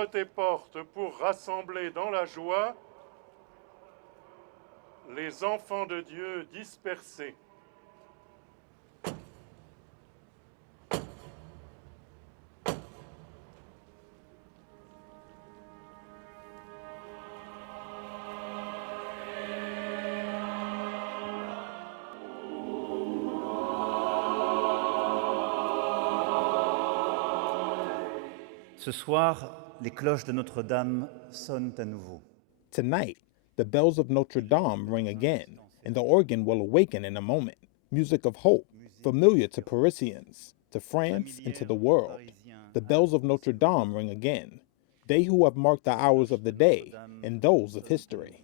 Ouvre tes portes pour rassembler dans la joie les enfants de Dieu dispersés. Ce soir, les cloches de Notre Dame sonnent à nouveau. Tonight, the bells of Notre Dame ring again, and the organ will awaken in a moment. Music of hope, familiar to Parisians, to France, and to the world. The bells of Notre Dame ring again, they who have marked the hours of the day and those of history.